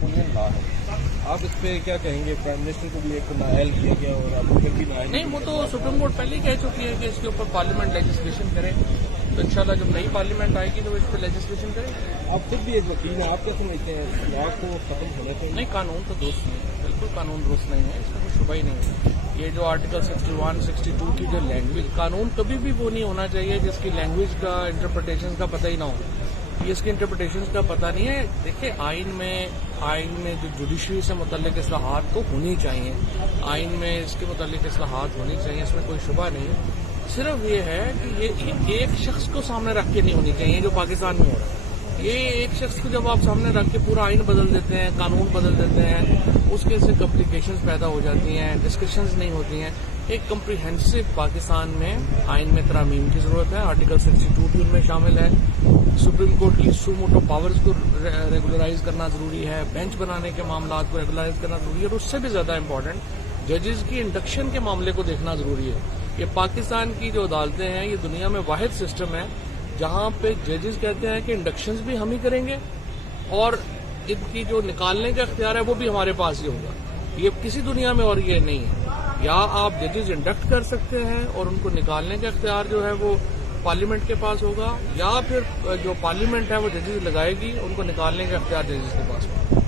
Draconian law है, आप इस पे क्या कहेंगे? प्राइम मिनिस्टर को भी एक नाअहल किया गया और अप्रूवल भी नाअहल नहीं, वो तो सुप्रीम कोर्ट पहले ही कह चुकी है कि इसके ऊपर पार्लियामेंट लेजिस्लेशन करे, तो इंशाल्लाह जब नई पार्लियामेंट आएगी तो वो इस पर लेजिस्लेशन करेगी। आप खुद भी एक वकील हैं, आप क्या समझते हैं लॉ को खत्म होने चाहिए? नहीं, कानून तो दुरुस्त नहीं है, बिल्कुल कानून दुरुस्त नहीं है, इसका कोई शुबा ही नहीं है। ये जो आर्टिकल 61, 62 की जो लैंग्वेज, कानून कभी भी वो नहीं होना चाहिए जिसकी लैंग्वेज का इंटरप्रिटेशन का पता ही ना हो। ये इसके इंटरप्रिटेशन का पता नहीं है। देखिए, आइन में जो जुडिशरी से मुतल्लिक इस्लाहात तो होनी चाहिए, आइन में इसके मुतल्लिक इस्लाहात होनी चाहिए, इसमें कोई शुबा नहीं है। सिर्फ ये है कि ये एक शख्स को सामने रख के नहीं होनी चाहिए जो पाकिस्तान में हो रहा है। ये एक शख्स को जब आप सामने रख के पूरा आइन बदल देते हैं, कानून बदल देते हैं, उसके से कॉम्प्लिकेशंस पैदा हो जाती हैं, डिस्कशंस नहीं होती हैं। एक कम्प्रीहेंसिव पाकिस्तान में आइन में तरामीम की जरूरत है। आर्टिकल 62 भी उनमें शामिल है। सुप्रीम कोर्ट की सुमोटो पावर्स को रेगुलराइज करना जरूरी है, बेंच बनाने के मामला को रेगुलराइज करना जरूरी है, और उससे भी ज्यादा इम्पोर्टेंट जजेस की इंडक्शन के मामले को देखना जरूरी है। ये पाकिस्तान की जो अदालतें हैं, ये दुनिया में वाहिद सिस्टम है जहां पे जजेस कहते हैं कि इंडक्शंस भी हम ही करेंगे और इनकी जो निकालने का इख्तियार है वो भी हमारे पास ही होगा। ये किसी दुनिया में और ये नहीं है। या आप जजेस इंडक्ट कर सकते हैं और उनको निकालने का इख्तियार जो है वो पार्लियामेंट के पास होगा, या फिर जो पार्लियामेंट है वो जजेस लगाएगी, उनको निकालने का इख्तियार जजेस के पास होगा।